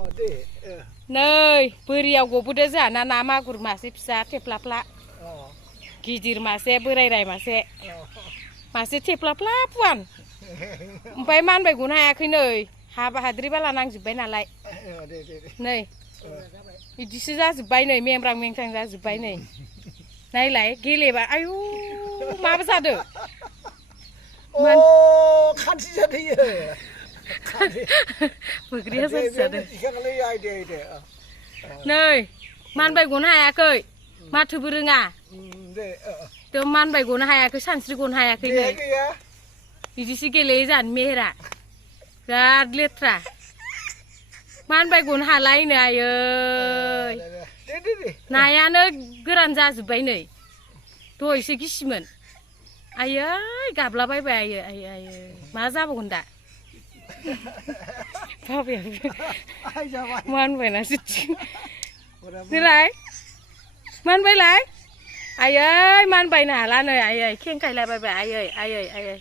नै बोरियाव गबोदो जोंहाना ना मागुर मासे फिसा थेफ्लाफ्ला गिदिर मासे बोरायराय मासे थेफ्लाफ्ला फुवान ओमफ्राय मानबाय गनो हायाखै नै हाद्रि बाला नांजोब्बाय नालाय नै बिदिसो जाजोब्बाय नै मेंब्रां मेंथां जाजोब्बाय नै नायलाय गेलेबा आयु माबा जादो खानसि जादोयो बोग्रिया जादों नै मानबाय गनो हायाखै माथोबो रोङा थ' मानबाय गनो हायाखै सानस्रि गनो हायाखै नै बिदिसो गेलेयो जानो मेहेरा बिराद लेथ्रा मानबाय गनो हालायनो आयै नायानो गोरान जाजोब्बाय नै दहायसो गिसिमोन आयै गाबलाबायबाय आयै आयै आयै मा जाबावगोन दा बाबायाबो मानबायना जुथिं नैलाय मानबायलाय आयै मानबायनो हाला नै आयै खेंखायलायबायबाय आयै आयै आयै